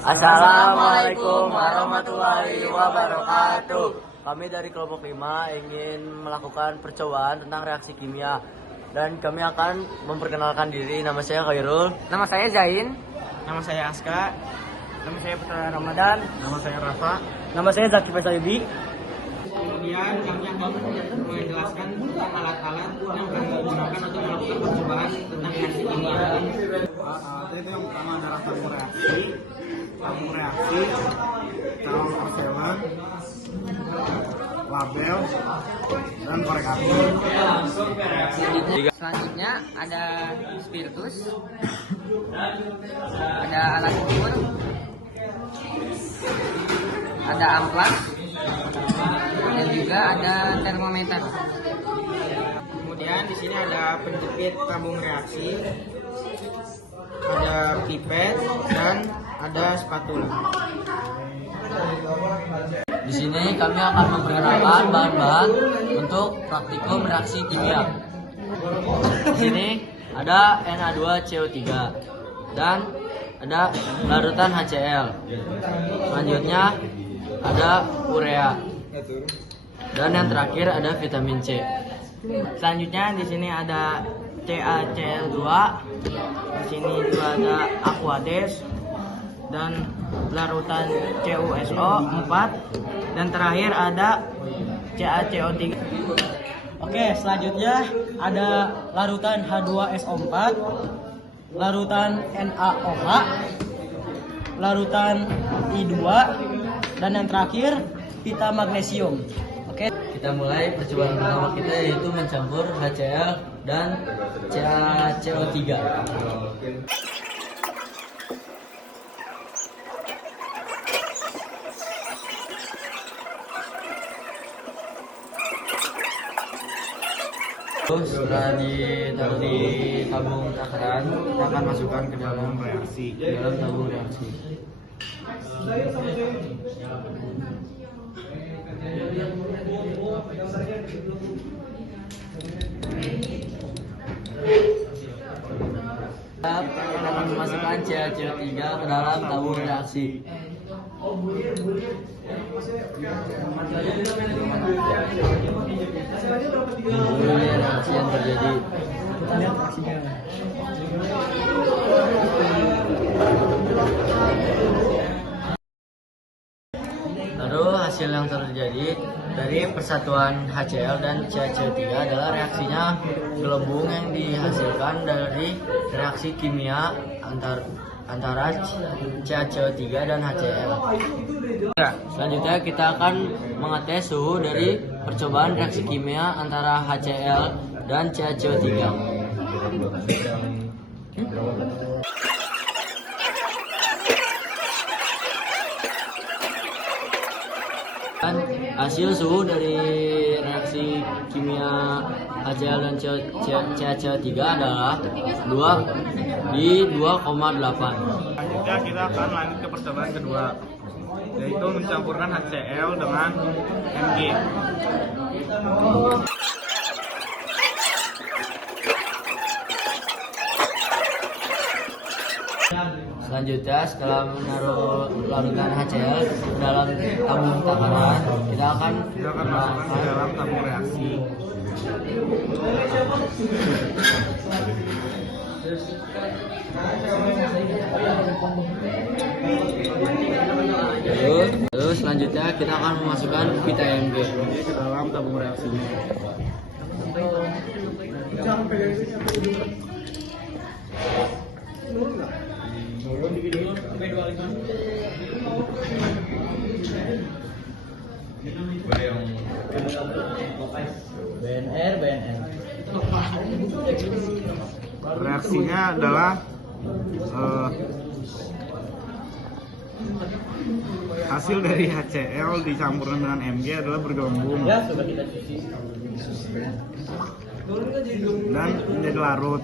Assalamualaikum warahmatullahi wabarakatuh. Kami dari kelompok 5 ingin melakukan percobaan tentang reaksi kimia. Dan kami akan memperkenalkan diri. Nama saya Khairul. Nama saya Zain. Nama saya Aska. Nama saya Putra Ramadan. Nama saya Rafa. Nama saya Zaki Faisayubi. Kemudian kami akan menjelaskan tentang alat-alat yang kami gunakan untuk melakukan percobaan tentang reaksi kimia. Itu yang pertama adalah tabung reaksi, calon porcelain, label, dan korek api. Selanjutnya ada spiritus, ada alat ukur, ada amplas, dan juga ada termometer. Kemudian di sini ada penjepit tabung reaksi, ada pipet, dan ada spatula. Di sini kami akan memperkenalkan bahan-bahan untuk praktikum reaksi kimia. Di sini ada Na2CO3 dan ada larutan HCl. Selanjutnya ada urea. Dan yang terakhir ada vitamin C. Selanjutnya di sini ada CaCl2. Di sini juga ada Aquades dan larutan CuSO4 dan terakhir ada CaCO3. Oke, selanjutnya ada larutan H2SO4, larutan NaOH, larutan I2, dan yang terakhir pita magnesium. Oke. Kita mulai percobaan pertama kita, yaitu mencampur HCl dan CaCO3. Terus setelah ditaruh di tabung takaran, kita akan masukkan ke dalam tabung reaksi. Kita akan memasukkan CaCO3 ke dalam tabung reaksi. Ini reaksi yang terjadi. Lalu hasil yang terjadi dari persatuan HCl dan CaCO3 adalah reaksinya gelembung yang dihasilkan dari reaksi kimia antara CaCO3 dan HCl. Selanjutnya kita akan mengetes suhu dari percobaan reaksi kimia antara HCl dan CaCO3. Dan hasil suhu dari reaksi kimia HCl dan CaCO3 adalah 2 di 2,8. Selanjutnya kita akan lanjut ke percobaan kedua, yaitu mencampurkan HCl dengan Mg. Selanjutnya, setelah menaruh larutan HCl dalam tabung takaran, kita akan masukkan ke dalam tabung reaksi. Lalu selanjutnya kita akan memasukkan pita Mg ke dalam tabung reaksinya. BNR. Reaksinya adalah hasil dari HCl dicampur dengan Mg adalah bergelembung dan menjadi larut.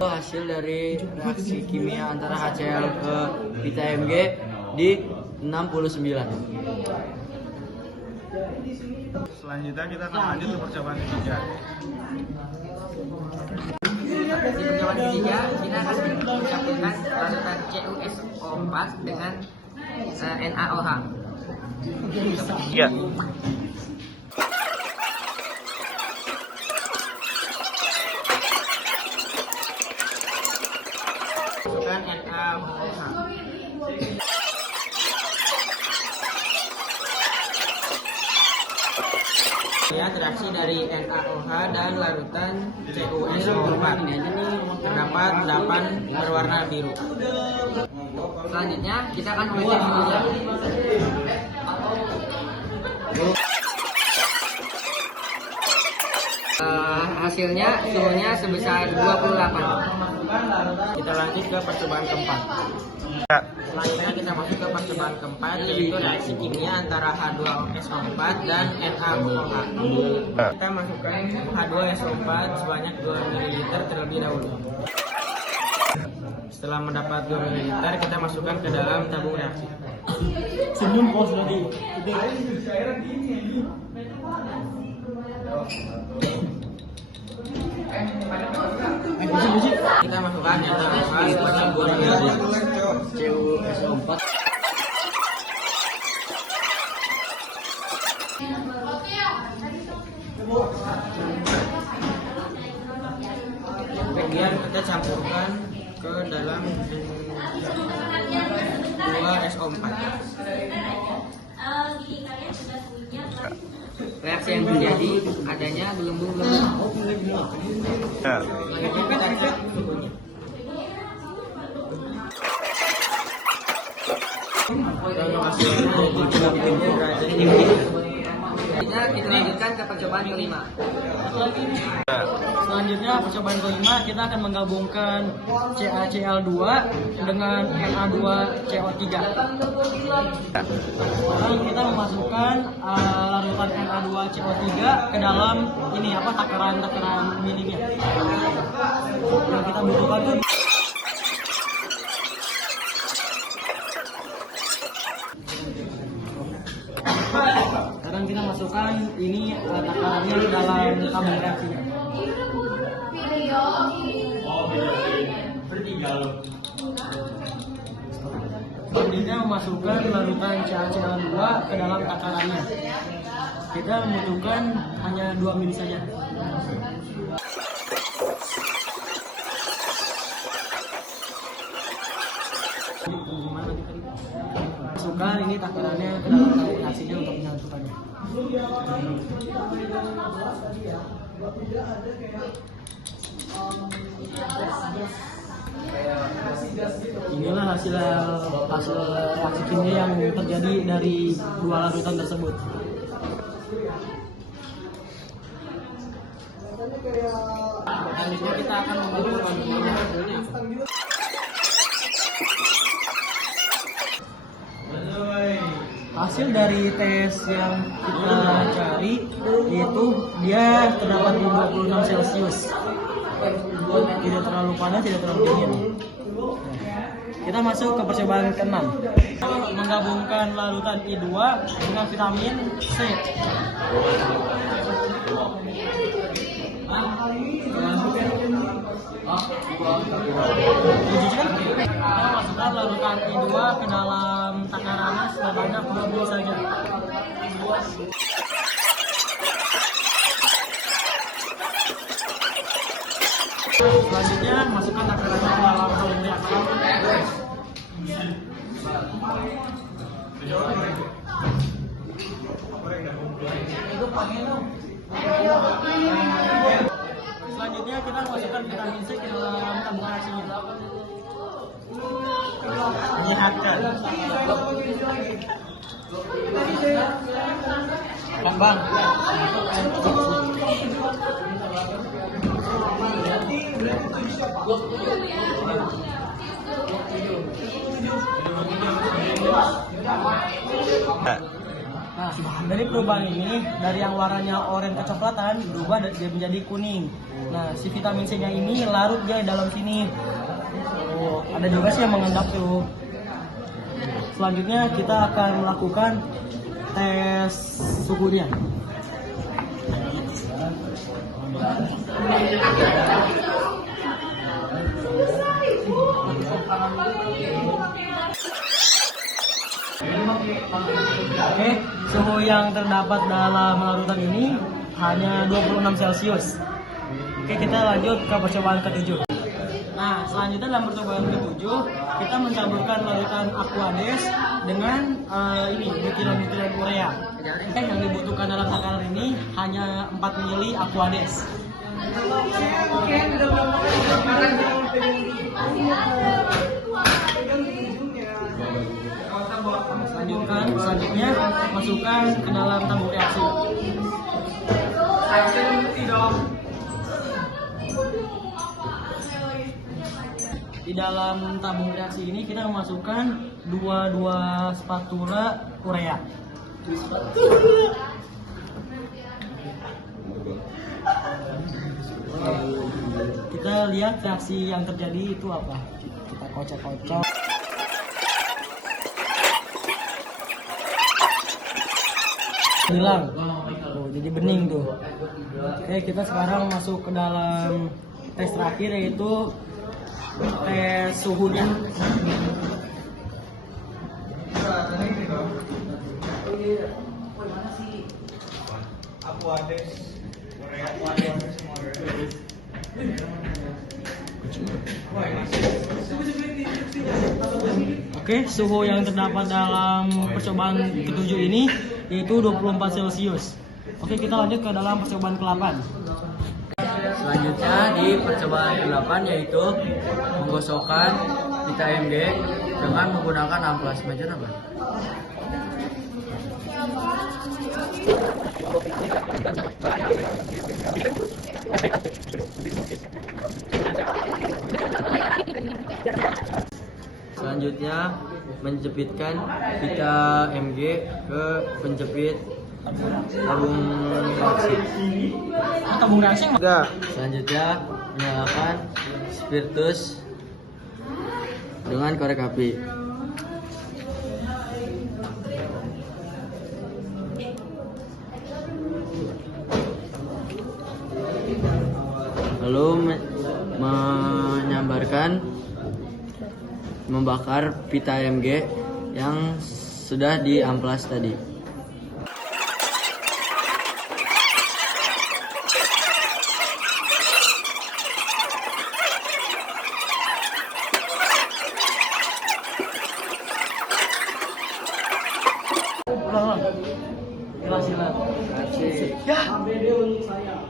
Hasil dari reaksi kimia antara HCl ke pita Mg di 69. Selanjutnya kita akan lanjut ke percobaan ketiga. Di percobaan ketiga kita akan mencampurkan larutan CuSO4 dengan NaOH. Ya. Masukkan NaOH. Lihat reaksi dari NaOH dan larutan CuSO4. Terdapat endapan berwarna biru. Selanjutnya kita akan mengecek suhunya. Hasilnya suhunya sebesar 28. Kita lanjut ke percobaan keempat. Ya. Selanjutnya kita masuk ke percobaan keempat, yaitu reaksi kimia antara H2SO4 dan NaOH. Kita masukkan H2SO4 sebanyak 2 ml terlebih dahulu. Setelah mendapat 2 ml, kita masukkan ke dalam tabung reaksi. Senyum bos lagi. Kita masukkan NaOH sebanyak 2 ml. CuSO4 Kemudian kita campurkan ke dalam 2SO4. Reaksi yang terjadi adanya gelembung-gelembung. Ya. Selanjutnya kita cek suhunya. Dan hasilnya yaitu 30 derajat Celcius. Selanjutnya kita lanjutkan ke percobaan kelima. Selanjutnya percobaan kelima kita akan menggabungkan CaCl2 dengan Na2CO3. Sekarang kita memasukkan larutan Na2CO3 ke dalam ini takaran mininya. Yang kita butuhkan tuh sekarang kita masukkan ini takarannya ke dalam tabung reaksinya. Selanjutnya memasukkan larutan CaCl2 ke dalam takarannya. Kita membutuhkan hanya 2 ml saja. Masukkan ini takarannya ke dalam tabung reaksinya untuk menyatukannya. Inilah hasil reaksi kimia yang terjadi dari 2 larutan tersebut. Selanjutnya kita akan membandingkan hasilnya. Hasil dari tes yang kita cari itu dia terdapat di 26 Celcius. Tidak terlalu panas, tidak terlalu dingin. Kita masuk ke percobaan ke-6. Menggabungkan larutan I2 dengan vitamin C. Kita masukkan larutan I2 ke dalam takarannya sebanyak 2 ml saja. Selanjutnya masukkan takarannya ke dalam tabung reaksi. Selanjutnya kita masukkan vitamin C ke dalam tabung reaksinya. Menyehatkan. Bang. Nah, dari perubahan ini, dari yang warnanya oranye kecoklatan berubah dia menjadi kuning. Nah, si vitamin C-nya ini larut dia dalam sini. Oh, ada juga sih yang mengendap tuh. Selanjutnya kita akan melakukan tes suhunya. Oke, suhu yang terdapat dalam larutan ini hanya 26 Celcius. Oke, kita lanjut ke percobaan ke-7. Nah, selanjutnya dalam percobaan ke-7 kita mencampurkan larutan Aquades dengan metilen urea. Yang dibutuhkan dalam takaran ini hanya 4 mili Aquades. Selanjutnya masukkan ke dalam tabung reaksi. Di dalam tabung reaksi ini kita memasukkan 2 spatula urea. Kita lihat reaksi yang terjadi itu apa. Kita kocok-kocok. Hilang. Tuh, jadi bening tuh. Oke, kita sekarang masuk ke dalam tes terakhir, yaitu tes suhunya. Oke, suhu yang terdapat dalam percobaan ke-7 ini yaitu 24 Celcius. Oke, kita lanjut ke dalam percobaan ke-8. Selanjutnya di percobaan ke-8 yaitu menggosokkan pita MG dengan menggunakan amplas. Macam apa? Selanjutnya menjepitkan pita MG ke penjepit tabung reaksi. Tabung reaksi Enggak. Selanjutnya menyalakan spiritus dengan korek api. Lalu membakar pita MG yang sudah diamplas tadi.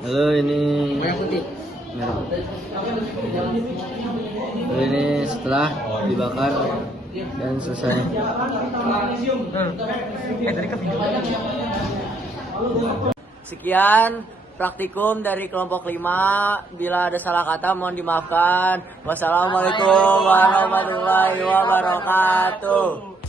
Halo, ini Merah putih. merah. Lalu ini setelah dibakar dan selesai. Sekian praktikum dari kelompok 5. Bila ada salah kata mohon dimaafkan. Wassalamualaikum warahmatullahi wabarakatuh.